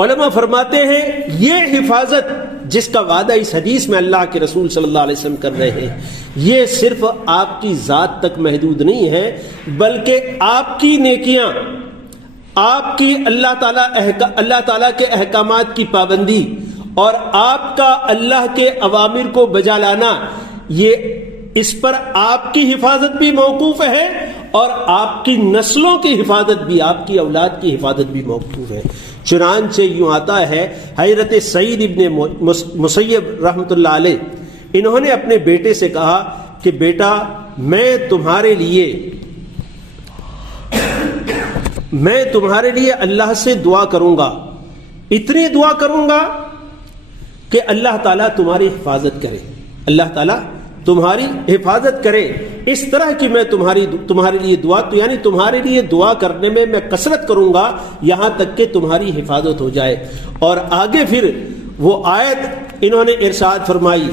علماء فرماتے ہیں یہ حفاظت جس کا وعدہ اس حدیث میں اللہ کے رسول صلی اللہ علیہ وسلم کر رہے ہیں، یہ صرف آپ کی ذات تک محدود نہیں ہے، بلکہ آپ کی نیکیاں، آپ کی اللہ تعالیٰ کے احکامات کی پابندی اور آپ کا اللہ کے اوامر کو بجا لانا، یہ اس پر آپ کی حفاظت بھی موقوف ہے اور آپ کی نسلوں کی حفاظت بھی، آپ کی اولاد کی حفاظت بھی موقوف ہے۔ چنانچہ یوں آتا ہے، حضرت سعید ابن مسیب رحمۃ اللہ علیہ، انہوں نے اپنے بیٹے سے کہا کہ بیٹا میں تمہارے لیے اللہ سے دعا کروں گا، اتنی دعا کروں گا کہ اللہ تعالیٰ تمہاری حفاظت کرے، اللہ تعالیٰ تمہاری حفاظت کرے، اس طرح کی میں تمہارے لیے دعا، تو یعنی تمہارے لیے دعا کرنے میں میں کثرت کروں گا یہاں تک کہ تمہاری حفاظت ہو جائے۔ اور آگے پھر وہ آیت انہوں نے ارشاد فرمائی،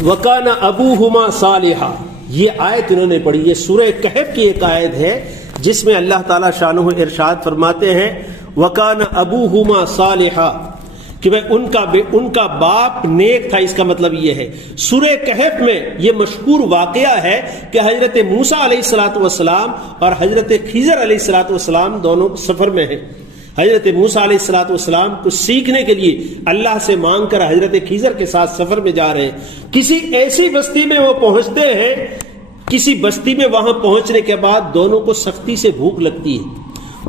وَكَانَ أَبُوهُمَا صَالِحًا، یہ آیت انہوں نے پڑھی، یہ سورہ کہف کی ایک آیت ہے جس میں اللہ تعالیٰ شانہ ارشاد فرماتے ہیں وَكَانَ أَبُوهُمَا صَالِحًا، کہ ان کا باپ نیک تھا۔ اس کا مطلب یہ ہے، سورہ کہف میں یہ مشہور واقعہ ہے کہ حضرت موسیٰ علیہ الصلوۃ والسلام اور حضرت خضر علیہ الصلوۃ والسلام دونوں سفر میں ہیں۔ حضرت موسیٰ علیہ الصلوۃ والسلام کچھ سیکھنے کے لیے اللہ سے مانگ کر حضرت خضر کے ساتھ سفر میں جا رہے ہیں، کسی ایسی بستی میں وہ پہنچتے ہیں، کسی بستی میں وہاں پہنچنے کے بعد دونوں کو سختی سے بھوک لگتی ہے،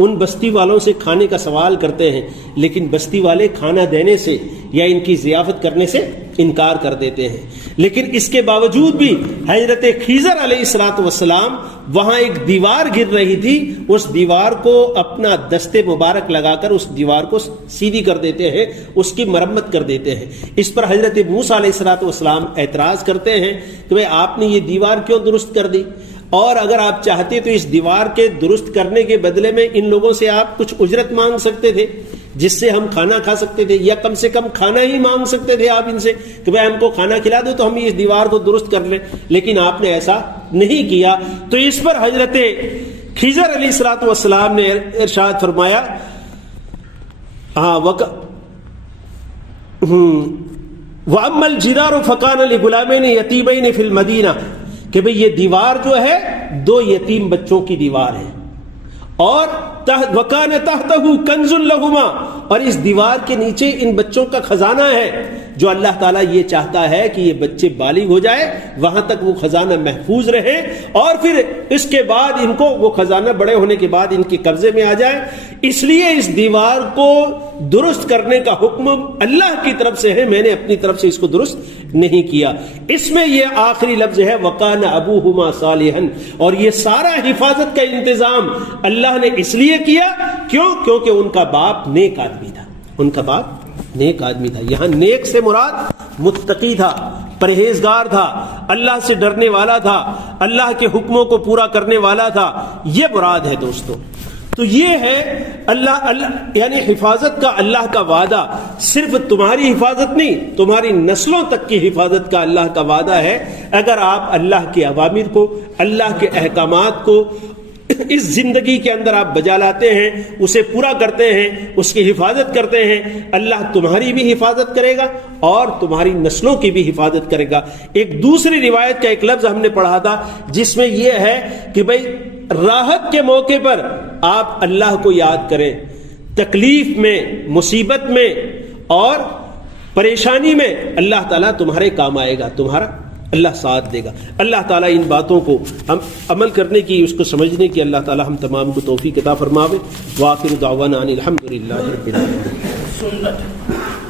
ان بستی والوں سے کھانے کا سوال کرتے ہیں، لیکن بستی والے کھانا دینے سے یا ان کی ضیافت کرنے سے انکار کر دیتے ہیں۔ لیکن اس کے باوجود بھی حضرت خضر علیہ الصلوۃ والسلام وہاں ایک دیوار گر رہی تھی، اس دیوار کو اپنا دست مبارک لگا کر اس دیوار کو سیدھی کر دیتے ہیں، اس کی مرمت کر دیتے ہیں۔ اس پر حضرت موسیٰ علیہ الصلوۃ والسلام اعتراض کرتے ہیں کہ بھئی آپ نے یہ دیوار کیوں درست کر دی، اور اگر آپ چاہتے تو اس دیوار کے درست کرنے کے بدلے میں ان لوگوں سے آپ کچھ اجرت مانگ سکتے تھے جس سے ہم کھانا کھا سکتے تھے، یا کم سے کم کھانا ہی مانگ سکتے تھے آپ ان سے کہ بھئی ہم کو کھانا کھلا دو تو ہم اس دیوار کو درست کر لیں، لیکن آپ نے ایسا نہیں کیا۔ تو اس پر حضرت خضر علیہ الصلوۃ والسلام نے ارشاد فرمایا، وَأَمَّا الْجِدَارُ فَكَانَ لِغُلَامَيْنِ يَتِيمَيْنِ فِي الْمَدِينَةِ، کہ بھئی یہ دیوار جو ہے دو یتیم بچوں کی دیوار ہے، اور وَكَانَ تَحْتَهُ كَنْزٌ لَهُمَا، اور اس دیوار کے نیچے ان بچوں کا خزانہ ہے، جو اللہ تعالیٰ یہ چاہتا ہے کہ یہ بچے بالغ ہو جائے، وہاں تک وہ خزانہ محفوظ رہے، اور پھر اس کے بعد ان کو وہ خزانہ بڑے ہونے کے بعد ان کے قبضے میں آ جائے۔ اس لیے اس دیوار کو درست کرنے کا حکم اللہ کی طرف سے ہے، میں نے اپنی طرف سے اس کو درست نہیں کیا۔ اس میں یہ آخری لفظ ہے وَقَانَ أَبُوهُمَا صَالِحًا، اور یہ سارا حفاظت کا انتظام اللہ نے اس لیے کیا، کیونکہ ان کا باپ نیک آدمی تھا، ان کا باپ نیک آدمی تھا۔ یہاں نیک سے مراد متقی تھا، پرہیزگار تھا، اللہ سے ڈرنے والا تھا، اللہ کے حکموں کو پورا کرنے والا تھا، یہ مراد ہے دوستو۔ تو یہ ہے اللہ یعنی حفاظت کا اللہ کا وعدہ، صرف تمہاری حفاظت نہیں، تمہاری نسلوں تک کی حفاظت کا اللہ کا وعدہ ہے، اگر آپ اللہ کے اوامر کو، اللہ کے احکامات کو اس زندگی کے اندر آپ بجا لاتے ہیں، اسے پورا کرتے ہیں، اس کی حفاظت کرتے ہیں، اللہ تمہاری بھی حفاظت کرے گا اور تمہاری نسلوں کی بھی حفاظت کرے گا۔ ایک دوسری روایت کا ایک لفظ ہم نے پڑھا تھا جس میں یہ ہے کہ بھئی راحت کے موقع پر آپ اللہ کو یاد کریں، تکلیف میں، مصیبت میں اور پریشانی میں اللہ تعالیٰ تمہارے کام آئے گا، تمہارا اللہ ساتھ دے گا۔ اللہ تعالیٰ ان باتوں کو ہم عمل کرنے کی، اس کو سمجھنے کی اللہ تعالیٰ ہم تمام کو توفیق عطا فرماوے۔ وآخر دعوانا ان الحمد للہ رب العالمین۔